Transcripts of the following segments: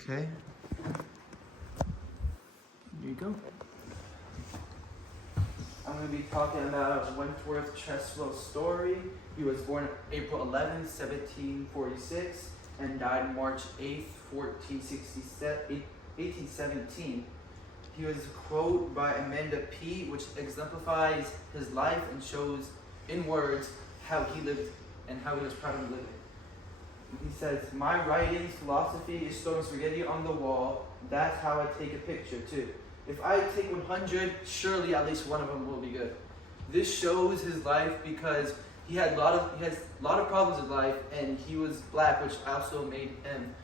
Okay. Here you go. I'm going to be talking about Wentworth Creswell's story. He was born April 11, 1746, and died March 8, 1817. He was quoted by Amanda P., which exemplifies his life and shows in words how he lived and how he was proud of living. He says, "My writings, philosophy is throwing spaghetti on the wall. That's how I take a picture too. If I take 100, surely at least one of them will be good." This shows his life because he has a lot of problems in life, and he was black, which also made him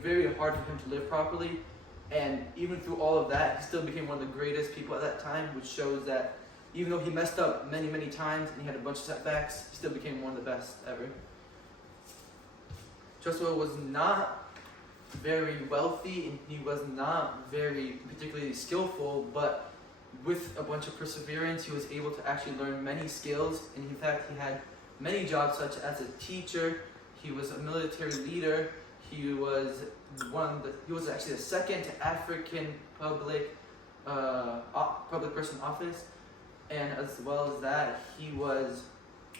very hard for him to live properly. And even through all of that, he still became one of the greatest people at that time, which shows that even though he messed up many, many times and he had a bunch of setbacks, he still became one of the best ever. Creswell was not very wealthy and he was not very particularly skillful, but with a bunch of perseverance, he was able to actually learn many skills. And in fact, he had many jobs, such as a teacher. He was a military leader. He was actually the second African public person in office, and as well as that, he was a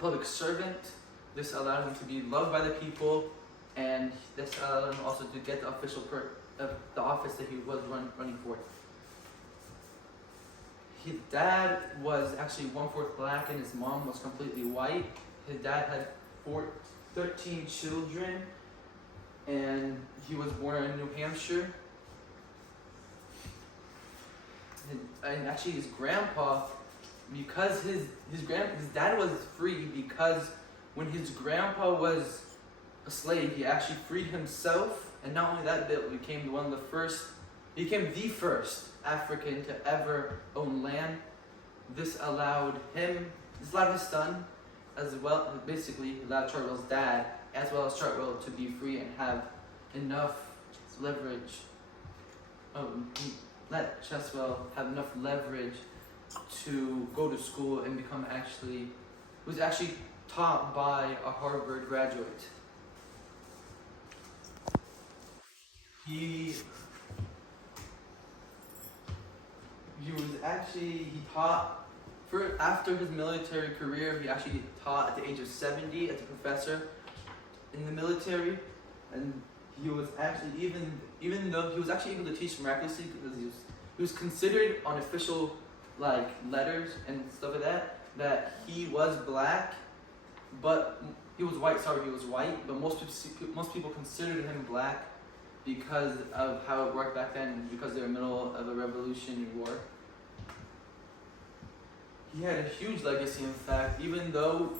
public servant. This allowed him to be loved by the people, and this allowed him also to get the official the office that he was running for. His dad was actually 1/4 black, and his mom was completely white. His dad had 13 children, and he was born in New Hampshire. And actually, his grandpa, because his dad was free, because when his grandpa was a slave, he actually freed himself, and not only that, but became the first African to ever own land. This allowed his son, as well, basically allowed Chartwell's dad, as well as Chartwell, to be free and have enough leverage. Let Creswell have enough leverage to go to school and was actually taught by a Harvard graduate. He taught after his military career. He actually taught at the age of 70 as a professor in the military, and he was actually even though he was actually able to teach miraculously, because he was considered on official letters and stuff like that he was black, but he was white. But most people considered him black because of how it worked back then, because they were in the middle of a revolutionary war. He had a huge legacy, in fact, even though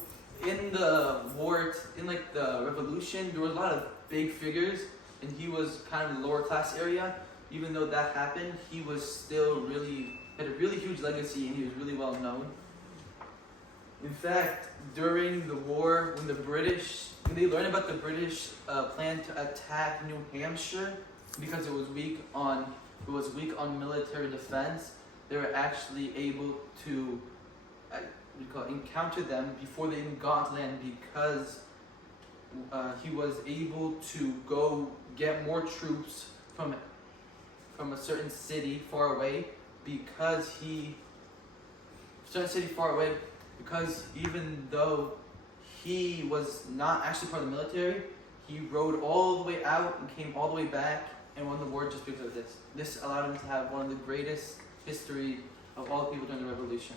in the war, in the revolution, there were a lot of big figures, and he was kind of the lower class area. Even though that happened, he was still had a really huge legacy, and he was really well known. In fact, during the war, when they learned about the British plan to attack New Hampshire because it was weak on military defense, they were actually able to encounter them before they even got land, because he was able to go get more troops from a certain city far away, because even though he was not actually part of the military, he rode all the way out and came all the way back and won the war just because of this. This allowed him to have one of the greatest history of all the people during the revolution.